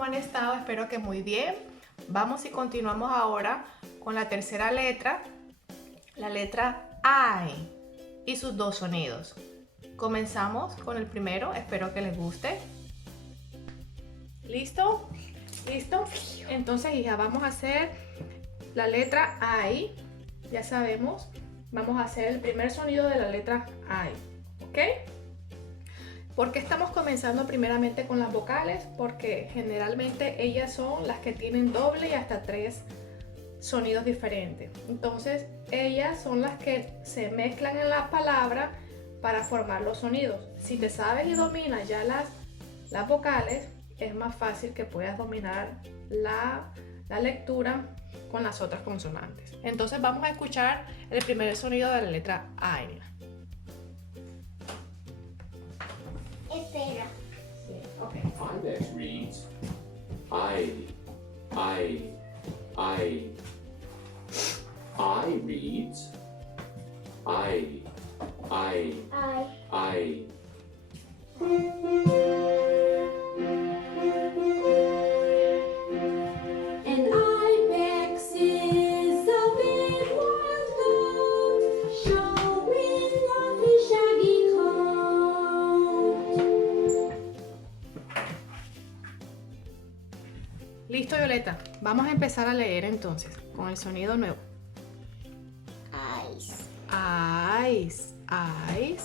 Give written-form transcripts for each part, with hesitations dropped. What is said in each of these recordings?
¿cómo han estado? Espero que muy bien. Vamos y continuamos ahora con la tercera letra, la letra I y sus dos sonidos. Comenzamos con el primero, espero que les guste. ¿Listo? ¿Listo? Entonces, hija, vamos a hacer la letra I. Ya sabemos, vamos a hacer el primer sonido de la letra I. ¿Ok? ¿Por qué estamos comenzando primeramente con las vocales? Porque generalmente ellas son las que tienen doble y hasta 3 sonidos diferentes. Entonces, ellas son las que se mezclan en la palabra para formar los sonidos. Si te sabes y dominas ya las vocales, es más fácil que puedas dominar la lectura con las otras consonantes. Entonces, vamos a escuchar el primer sonido de la letra I. Espera. Sí, ok. Ibex reads I. I reads I. An ibex is a big white goat showing off his shaggy coat. Listo, Violeta. Vamos a empezar a leer entonces con el sonido nuevo. Ice. Eyes, eyes.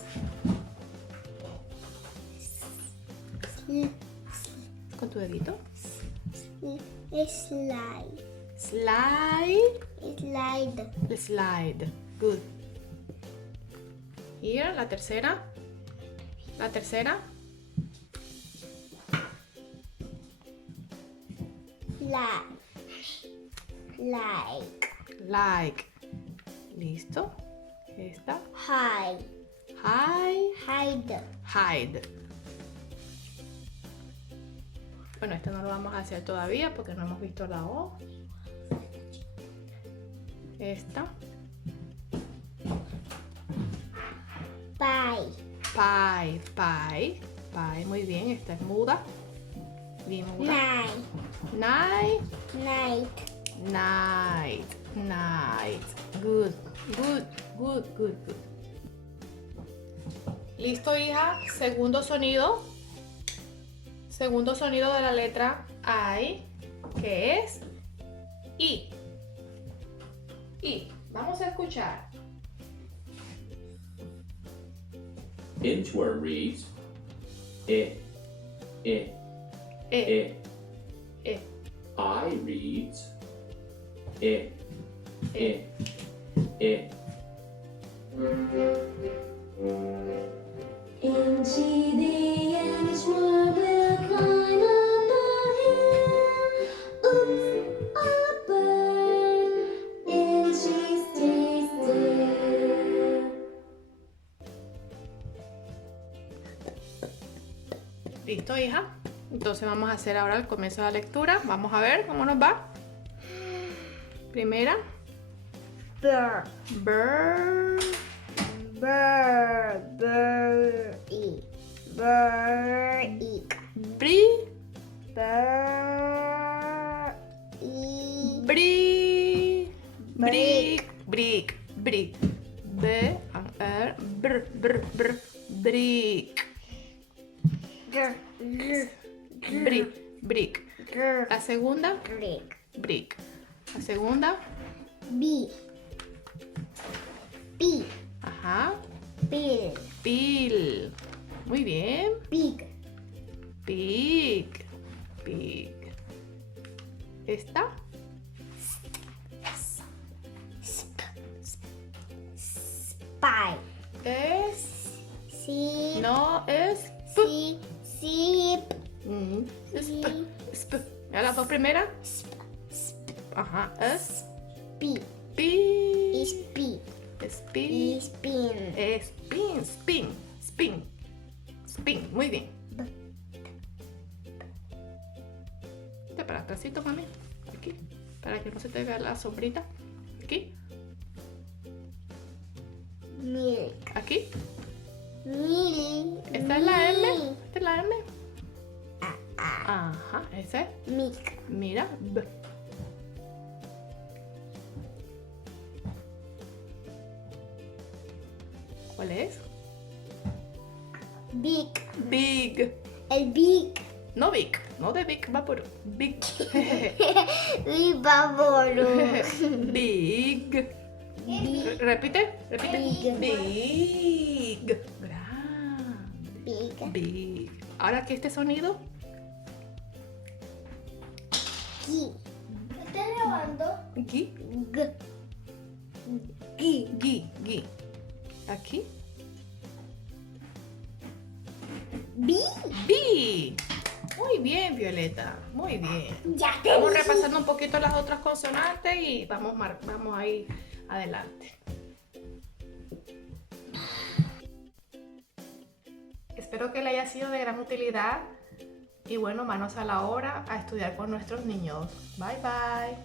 Con tu dedito. Slide. Slide, Slide. slide. Good. Here, la tercera. La tercera. Like. Listo. Esta. Hide. Hide. Bueno, este no lo vamos a hacer todavía porque no hemos visto la O. Esta. Pie. Pie. Muy bien, esta es muda. Bien muda. Night. Night. Good. Listo, hija. Segundo sonido de la letra I, que es I. Vamos a escuchar. Inchworm reads I. I reads I. Inchy the inchworm will climb up the hill. Oops, a bird. Inchy, stay still. Listo, hija. Entonces vamos a hacer ahora el comienzo de la lectura. Vamos a ver cómo nos va. Primera. Bird. Bird. Brick. Brick. Brick. La segunda. Brick. La segunda. B. Ajá. Bill. Pil. Muy bien. Pig. Pig. Esta. Spy. Es. Sheep. No, es. Sheep. Mira las dos primeras. Ajá. Es. P. Pi. Spin. Spin. Spin. Muy bien. Vete para atrásito, mami. Aquí. Para que no se te vea la sombrita. Aquí. Milk. Aquí. Milk. Esta es la M. Esta es la M. Ajá, ese. Mic. Mira. B. ¿Cuál es? Big. Big. El big. No big, no de Big Vapor. Big. Mi baboro. Big. Repite, repite. Big. Big. Grande. Big. Big. Ahora aquí este sonido. Gi. ¿Me estás grabando? Gi. G. Gi. Gi. Gi. Aquí. B. Bi. Muy bien, Violeta. Muy bien. Ya te Vamos dije. repasando un poquito las otras consonantes y vamos ahí adelante. Espero que le haya sido de gran utilidad y bueno, manos a la obra a estudiar con nuestros niños. Bye bye.